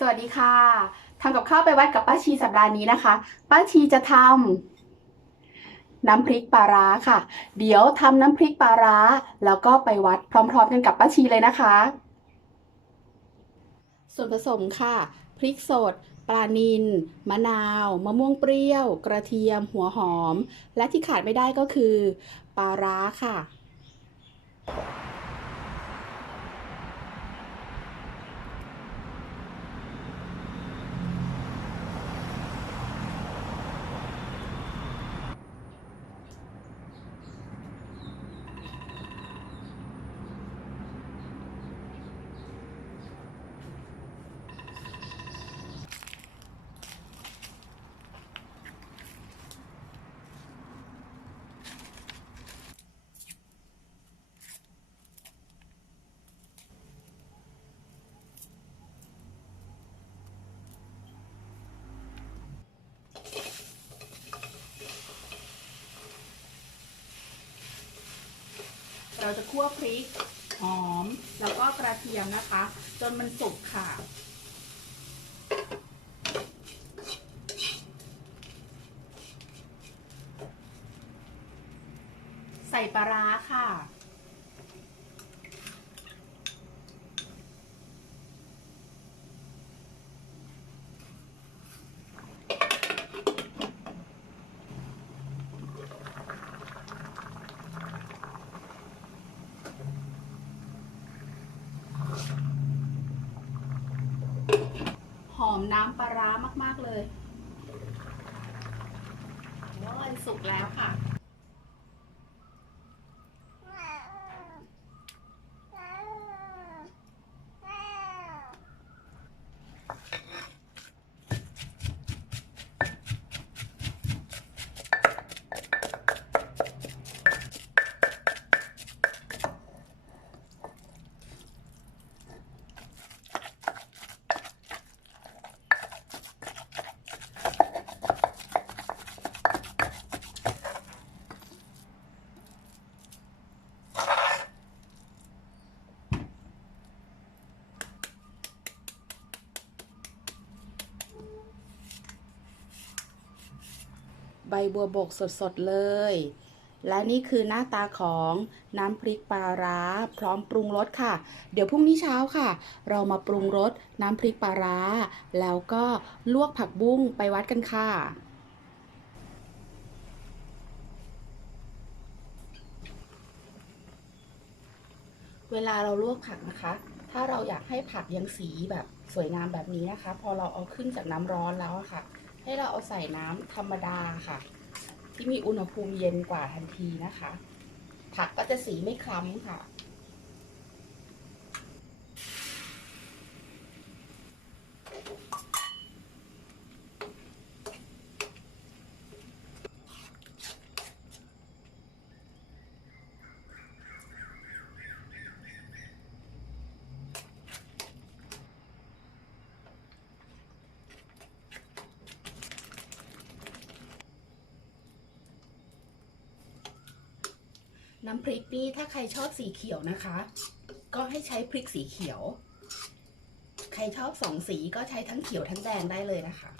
สวัสดีค่ะทำกับข้าวไปวัดกับป้าชีสัปดาห์นี้นะคะ ป้าชีจะทำน้ำพริกปลาร้าค่ะ เดี๋ยวทำน้ำพริกปลาร้า แล้วก็ไปวัดพร้อมๆกันกับป้าชีเลยนะคะ ส่วนผสมค่ะ พริกสดปลานิลมะนาว มะม่วงเปรี้ยว กระเทียม หัวหอม และที่ขาดไม่ได้ก็คือปลาร้าค่ะ เราจะคั่วพริกหอม แล้วก็กระเทียมนะคะ จนมันสุกค่ะใส่ปลาร้าค่ะ หอมน้ำปลาร้ามาก ๆ เลยว่ามันสุกแล้วค่ะ ใบบัวบกสดๆเลย และนี่คือหน้าตาของน้ำพริกปลาร้า พร้อมปรุงรสค่ะ เดี๋ยวพรุ่งนี้เช้าค่ะ เรามาปรุงรสน้ำพริกปลาร้า แล้วก็ลวกผักบุ้งไปวัดกันค่ะเวลาเราลวกผักนะคะ ถ้าเราอยากให้ผักยังสีแบบสวยงามแบบนี้นะคะ พอเราเอาขึ้นจากน้ำร้อนแล้วอะค่ะ ให้เราเอาใส่น้ำธรรมดาค่ะ ที่มีอุณหภูมิเย็นกว่าทันทีนะคะ ผักก็จะสีไม่คล้ำค่ะ น้ำพริกนี่ถ้าใครชอบสีเขียวนะคะ ก็ให้ใช้พริกสีเขียว ใครชอบสองสีก็ใช้ทั้งเขียวทั้งแดงได้เลยนะคะ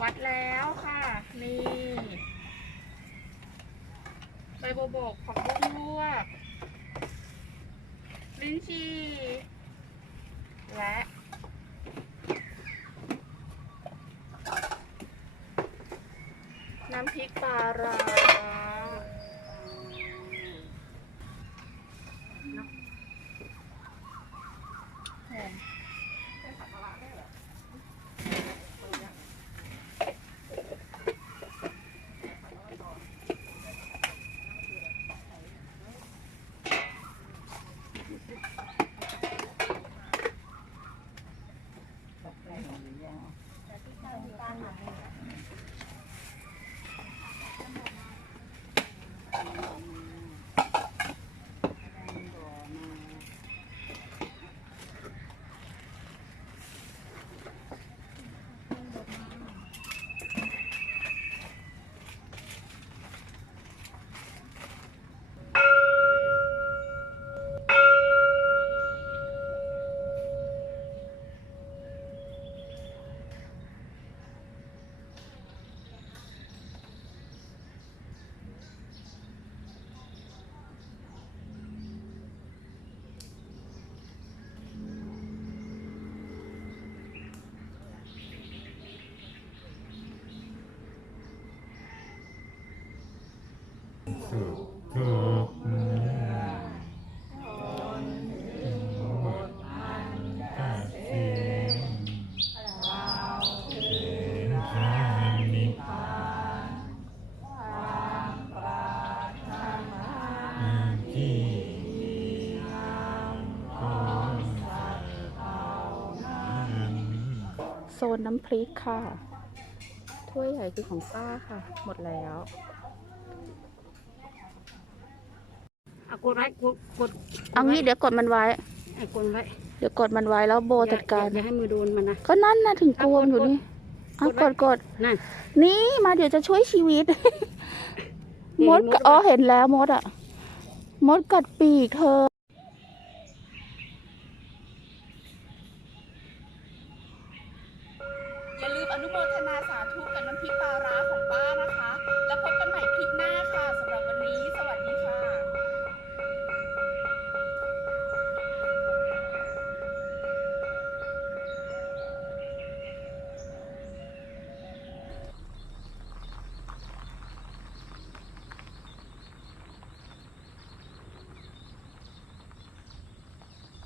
วัดแล้วค่ะนี่ใบโบวบกผักบุ้งลวกลิ้นชีและ น้ำพริกปลาร้าหอม สุขทุกข์หมดตัดสินเป็นทางนิพพานที่ดีงามของสัตว์เหล่านั้นโซนน้ำพริกค่ะ ถ้วยใหญ่คือของป้าค่ะ หมดแล้ว เอา กดไว้กดกดเอางี้เดี๋ยวกดมันไว้ ไอ้กดไว้เดี๋ยวกดมันไว้แล้วโบจัดการ อย่าอย่าให้มือโดนมันนะ ก็นั่นนะถึงกลัวมันอยู่นี่เอากกดดไว้กดนั่น นี่มาเดี๋ยวจะช่วยชีวิตนี่มดมดก็อ๋อเห็นแล้วมดอะ มดกัดปีกเธอ